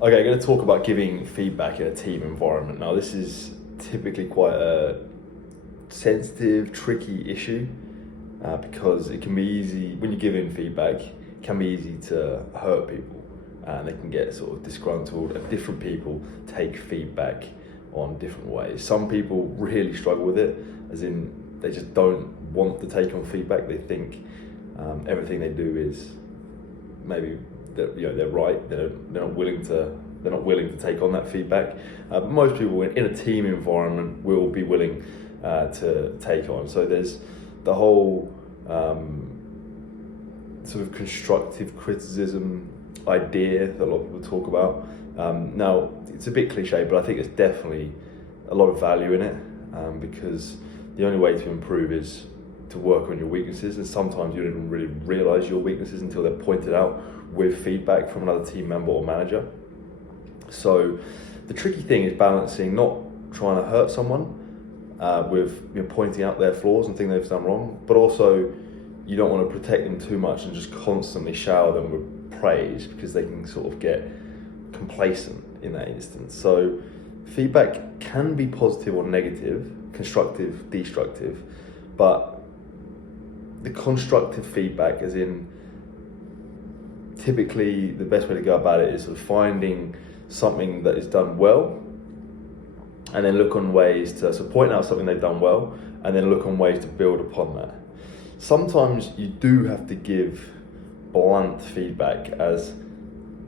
Okay, I'm going to talk about giving feedback in a team environment. Now, this is typically quite a sensitive, tricky issue because it can be easy, when you're giving feedback, it can be easy to hurt people and they can get sort of disgruntled, and different people take feedback on different ways. Some people really struggle with it, as in they just don't want to take on feedback. They think everything they do is maybe they're right. They're not willing to take on that feedback. But most people in a team environment will be willing to take on. So there's the whole sort of constructive criticism idea that a lot of people talk about. Now it's a bit cliche, but I think there's definitely a lot of value in it because the only way to improve is to work on your weaknesses, and sometimes you don't even really realize your weaknesses until they're pointed out with feedback from another team member or manager. So the tricky thing is balancing not trying to hurt someone with pointing out their flaws and things they've done wrong, but also you don't want to protect them too much and just constantly shower them with praise because they can sort of get complacent in that instance. So feedback can be positive or negative, constructive, destructive, but the constructive feedback, as in typically the best way to go about it is sort of finding something that is done well and then look on ways to point out something they've done well and then look on ways to build upon that. Sometimes you do have to give blunt feedback, as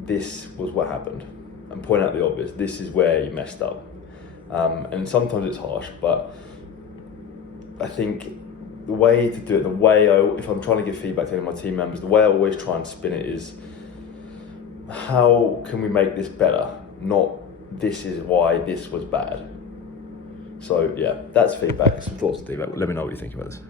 this was what happened, and point out the obvious. This is where you messed up. And sometimes it's harsh, but I think the way to do it, if I'm trying to give feedback to any of my team members, the way I always try and spin it is, how can we make this better? Not, this is why this was bad. So yeah, that's feedback. Some thoughts on feedback. Let me know what you think about this.